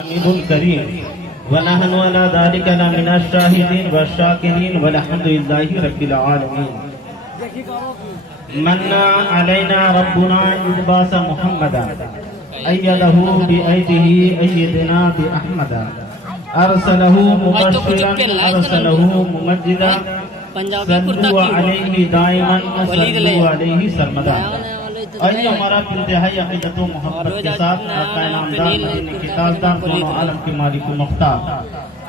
حميد كريم ونحن على ذلك لمن الشاهدين والشاكرين والحمد لله رب العالمين. من علينا ربنا إذ بعث محمدا أيده بأيده أيدنا بأحمدا أرسله مبشرا أرسله ممجدا صلوا عليه دائما وصلوا عليه سرمدا. آئیے ہمارا انتہائی عقیدت و محبت کے ساتھ آقا نامدار مدینے کی تاجدار دونوں عالم کے مالک و مختار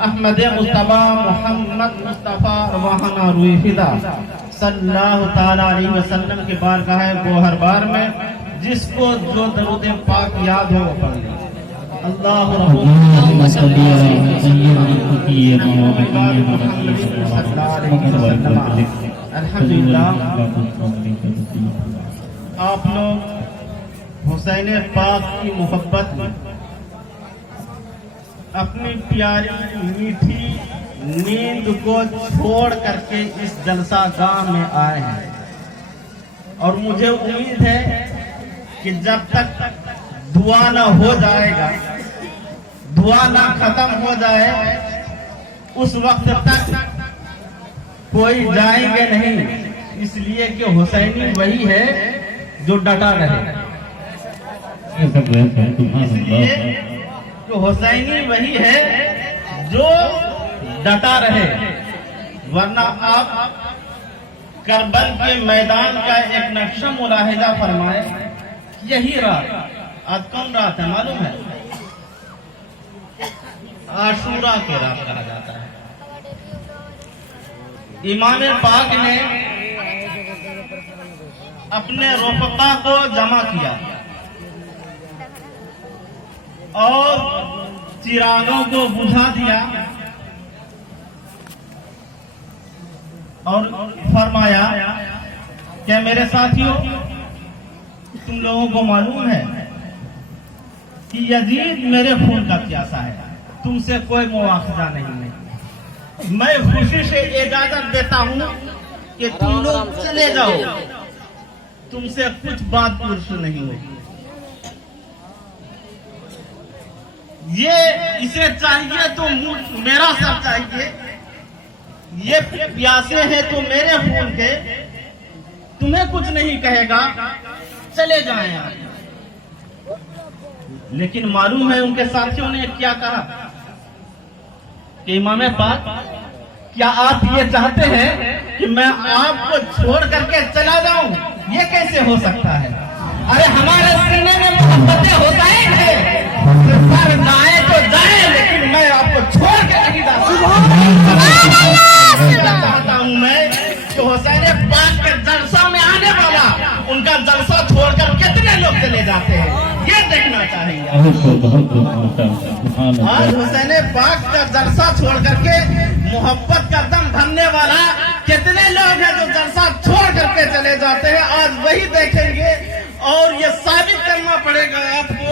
احمد مصطفیٰ محمد مصطفیٰ روحانہ روح فدا صلی اللہ تعالیٰ علیہ وسلم کے بارگاہ گوہر بار میں جس کو جو درود پاک یاد ہو پڑھ لیں. اللہ رحمۃ صلی اللہ علیہ وسلم. الحمدللہ آپ لوگ حسین پاک کی محبت میں اپنی پیاری میٹھی نیند کو چھوڑ کر کے اس جلسہ گاہ میں آئے ہیں اور مجھے امید ہے کہ جب تک دعا نہ ہو جائے گا، دعا نہ ختم ہو جائے، اس وقت تک کوئی جائیں گے نہیں، اس لیے کہ حسینی وہی ہے جو ڈٹا رہے. اس لیے کہ حسینی وہی ہے جو ڈٹا رہے، ورنہ آپ کربل کے میدان کا ایک نقشہ ملاحظہ فرمائے. یہی رات آج کون رات ہے معلوم ہے؟ عاشورہ کی رات کہا جاتا ہے. امام پاک نے اپنے رفقا کو جمع کیا اور چراغوں کو بجھا دیا اور فرمایا کہ میرے ساتھیوں، تم لوگوں کو معلوم ہے کہ یزید میرے خون کا پیاسا ہے، تم سے کوئی مواخذہ نہیں ہے. میں خوشی سے اجازت دیتا ہوں کہ تم لوگ چلے جاؤ، تم سے کچھ بات پرس نہیں ہوگی. یہ اسے چاہیے تو میرا سب چاہیے، یہ پیاسے ہیں تو میرے خون کے، تمہیں کچھ نہیں کہے گا، چلے جائیں آپ. لیکن معلوم ہے ان کے ساتھیوں نے کیا کہا کہ امام پاک، کیا آپ یہ چاہتے ہیں کہ میں آپ کو چھوڑ کر کے چلا جاؤں؟ یہ کیسے ہو سکتا ہے؟ ارے ہمارے سینے میں محبتیں حسین ہیں، سر جائے تو جائے، لیکن میں آپ کو چھوڑ کے نہیں جاتا. چاہتا ہوں میں کہ حسین پاک کے جلسہ میں آنے والا ان کا جلسہ چھوڑ کر کتنے لوگ چلے جاتے ہیں، یہ دیکھنا چاہیے. آج حسین پاک کا جلسہ چھوڑ کر کے محبت کا دم بھرنے والا کتنے لوگ ہیں جو جلسہ چھوڑ کر کے چلے جاتے ہیں. آج وہی دیکھیں گے اور یہ ثابت کرنا پڑے گا آپ کو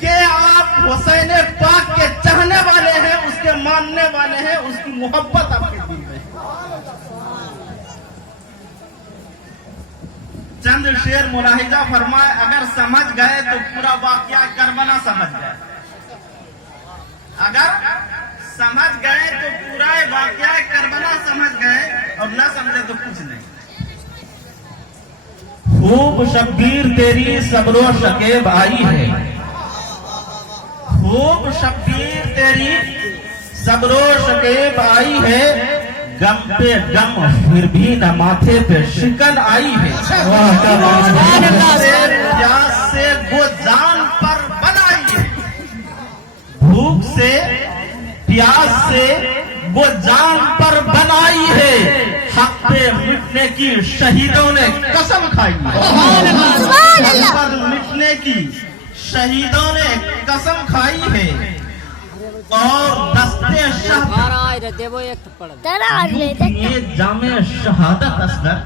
کہ آپ حسین پاک کے چاہنے والے ہیں، اس کے ماننے والے ہیں، اس کی محبت آپ کے دل میں. چند شعر ملاحظہ فرمائے، اگر سمجھ گئے تو پورا واقعہ کربلا سمجھ گئے، اگر سمجھ گئے تو پورا واقعہ کربلا سمجھ گئے، اور نہ سمجھے تو کچھ نہیں. خوب شبیر تیری صبر و شکیب آئی ہے، خوب شبیر تیری صبر و شکیب آئی ہے، غم پہ غم پھر بھی نہ ماتھے پہ شکن آئی ہے. پیاس سے وہ جان پر بنائی ہے، بھوک سے پیاس سے وہ جان پر بنائی ہے، حق پہ مٹنے کی شہیدوں نے قسم کھائی ہے. حق پر مٹنے کی شہیدوں نے قسم کھائی ہے، اور دستے یہ جامع شہادت اصغر،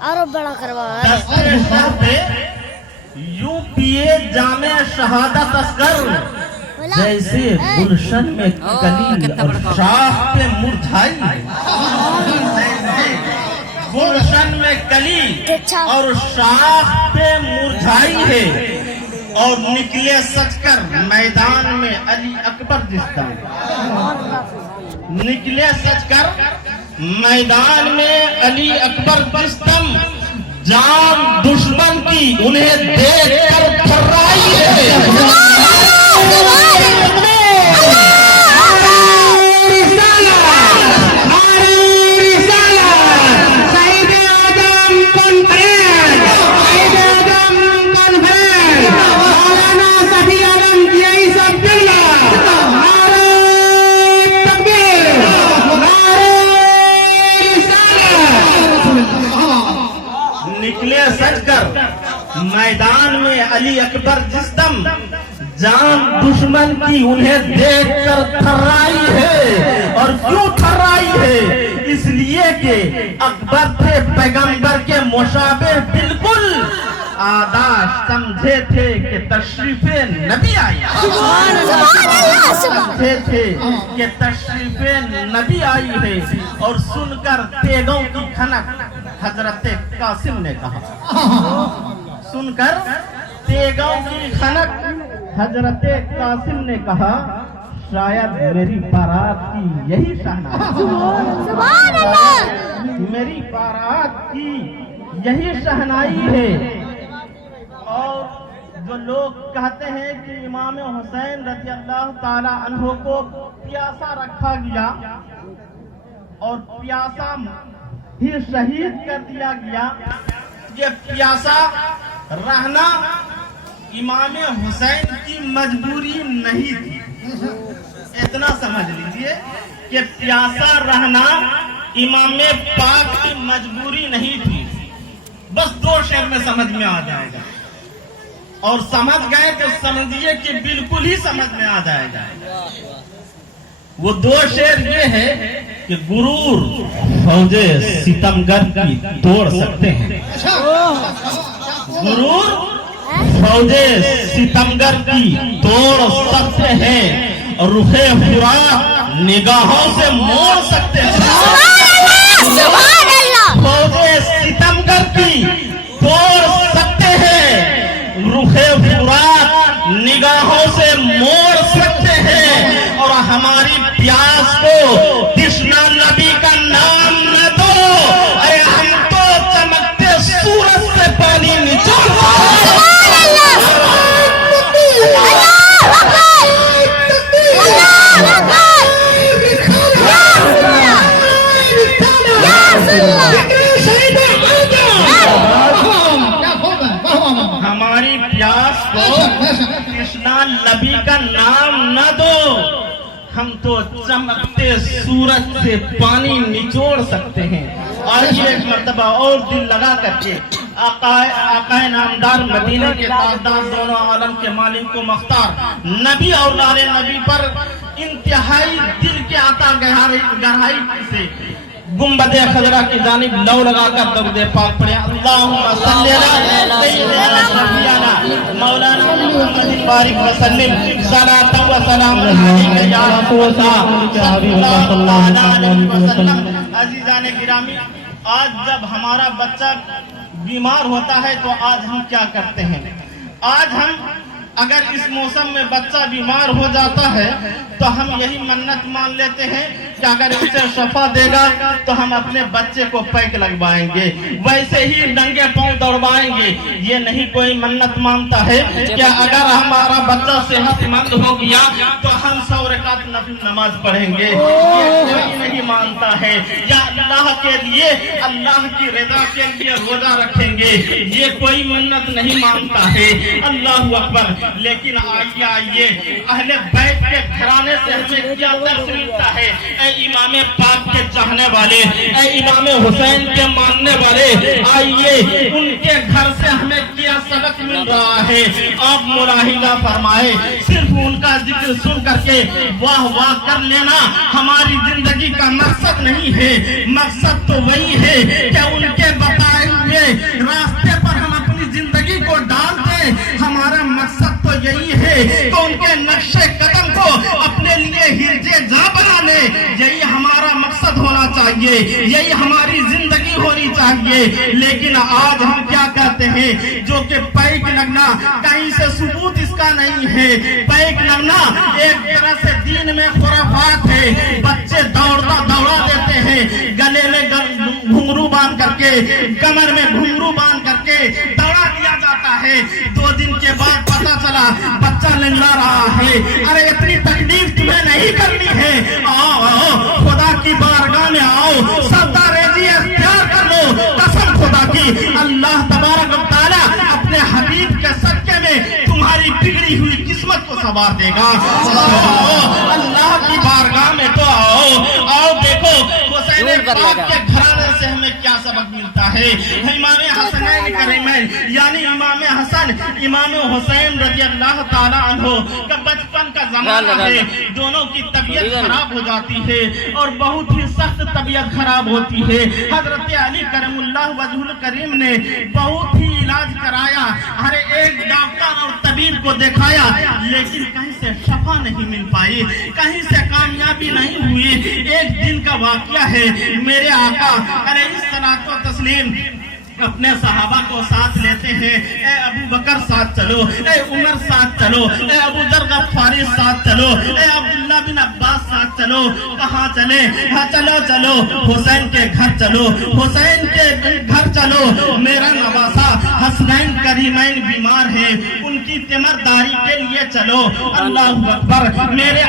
اور بڑا کروا یوں پیے جامع شہادت اصغر، جیسے گلشن میں کلی اور شاخ پہ مرجھائی ہے. گلشن میں کلی اور شاخ پہ مرجھائی ہے، اور نکلے سچ کر میدان میں علی اکبر جس دم، نکلے سچ کر میدان میں علی اکبر جس دم، جان دشمن کی انہیں دیکھ کر تھرائی ہے۔ نکلے سچ کر میدان میں علی اکبر جس دم، جان دشمن کی انہیں دیکھ کر تھرائی ہے۔ اور کیوں تھرائی ہے؟ اس لیے کہ اکبر تھے پیغمبر کے مشابہ بالکل، آداش سمجھے تھے کہ تشریف نبی آئی، سمجھے تھے کہ تشریف نبی آئی ہے۔ اور سن کر تیغوں کی کھنک حضرت قاسم نے کہا، سن کر تیغوں کی کھنک حضرت قاسم نے کہا، شاید میری بارات کی یہی شہنائی، میری بارات کی یہی شہنائی ہے۔ اور جو لوگ کہتے ہیں کہ امام حسین رضی اللہ تعالی عنہ کو پیاسا رکھا گیا اور پیاسا ہی شہید کر دیا گیا، یہ پیاسا رہنا امام حسین کی مجبوری نہیں تھی۔ اتنا سمجھ لیجئے کہ پیاسا رہنا امام پاک کی مجبوری نہیں تھی۔ بس دو شعر میں سمجھ میں آ جائے گا، اور سمجھ گئے تو سمجھیے کہ بالکل ہی سمجھ میں آ جائے گا۔ وہ دو شعر یہ ہے کہ غرور فوجے ستمگر کی توڑ سکتے ہیں، غرور فوجے ستمگر کی توڑ سکتے ہیں، اور رخ فرات نگاہوں سے موڑ سکتے ہیں۔ فوجے ستمگر کی توڑ سکتے ہیں، رخ فرات نگاہوں سے موڑ سکتے ہیں، اور ہماری پیاس کو تشنا نبی کا نام نہ دو، اے ہم تو چمکتے سورج سے پانی نچوڑ ہماری پیاس کو تشنا نبی کا نام نہ دو، ہم تو چمکتے سورج سے پانی نچوڑ سکتے ہیں۔ اور یہ ایک مرتبہ اور دل لگا کر کے آقا نامدار مدینہ کے تاجدار، دونوں عالم کے مالک کو مختار نبی اور لال نبی پر انتہائی دل کے عطا گہرائی سے گنبد خضرا کی جانب لو لگا کر درود پاک پڑھے۔ اللہم صلی علی سیدنا نبینا مولانا محمد بارک وسلم صلاۃ و سلام علیک یا رسول اللہ صلی اللہ علیہ وسلم۔ عزیزان گرامی، آج جب ہمارا بچہ بیمار ہوتا ہے تو آج ہم کیا کرتے ہیں؟ آج ہم اگر اس موسم میں بچہ بیمار ہو جاتا ہے تو ہم یہی منت مان لیتے ہیں کہ اگر اسے شفا دے گا تو ہم اپنے بچے کو پیک لگوائیں گے، ویسے ہی ننگے پاؤں دوڑوائیں گے۔ یہ نہیں کوئی منت مانتا ہے کہ اگر ہمارا بچہ صحت مند ہو گیا تو ہم 100 رکعت نفل نماز پڑھیں گے۔ یہ کوئی نہیں مانتا ہے۔ یا اللہ کے لیے، اللہ کی رضا کے لیے روزہ رکھیں گے، یہ کوئی منت نہیں مانتا ہے۔ اللہ اکبر۔ لیکن آئیے اہل بیت کے گھرانے سے ہمیں کیا درس ملتا ہے؟ اے امام پاک کے چاہنے والے، اے امام حسین کے ماننے والے، آئیے ان کے گھر سے ہمیں کیا سبق مل رہا ہے۔ آپ ملاحظہ فرمائے، صرف ان کا ذکر سن کر کے واہ واہ کر لینا ہماری زندگی کا مقصد نہیں ہے۔ مقصد تو وہی ہے کہ ان کے بتائے ہوئے راستے پر ہم اپنی زندگی کو ڈال دیں۔ ہمارا مقصد تو یہی ہے کہ ان کے نقش قدم کو اپنے لیے ہرجے جا بنا لے۔ یہی ہمارا مقصد ہونا چاہیے، یہی ہماری زندگی ہونی چاہیے۔ لیکن آج ہم کیا کرتے کرتے ہیں جو کہ پیک لگنا کہیں سے ثبوت اس کا نہیں ہے. پیک لگنا ایک طرح سے دین میں خرافات ہے. بچے دوڑا دیتے ہیں, گلے میں گھنگرو باندھ کر کے, کمر میں گھنگرو باندھ کر کے دوڑا دیا جاتا ہے. 2 دن کے بعد پتا چلا بچہ لنگڑا رہا ہے. ارے اتنی تکلیف تمہیں نہیں کرنی ہے, آؤ خدا کی بارگاہ میں آؤ, سرداریزی اختیار کر لو. قسم خدا کی اللہ تبارک و تعالیٰ اپنے حبیب کے صدقے میں تمہاری بگڑی ہوئی قسمت کو سنوار دے گا. اللہ کی بارگاہ میں تو آؤ دیکھو حسین پاک کے گھرانے سے ہمیں کیا سبق ملتا ہے. امام حسنین کریمین یعنی امام حسن امام حسین رضی اللہ تعالیٰ عنہ کا بچپن کا زمانہ ہے. دونوں کی طبیعت خراب ہو جاتی ہے اور بہت ہی سخت طبیعت خراب ہوتی ہے. حضرت علی کرم اللہ وجہ الکریم نے بہت ہی علاج کرایا, ہر ایک ڈاکٹر اور طبیب کو دکھایا, لیکن کہیں سے شفا نہیں مل پائی, کہیں سے کامیابی نہیں ہوئی. ایک دن کا واقعہ ہے, میرے آقا علیہ الصلوۃ والتسلیم اپنے صحابہ کو ساتھ لیتے ہیں. اے ابو بکر ساتھ چلو, اے عمر ساتھ چلو, اے ابو ذر غفاری ساتھ چلو, اے عبداللہ بن عباس ساتھ چلو. کہاں چلے؟ ہاں چلو حسین کے گھر چلو, حسین کے گھر چلو. میرا نواسا حسنین کریمین بیمار ہے, ان کی تیمارداری کے لیے چلو. اللہ اکبر. میرے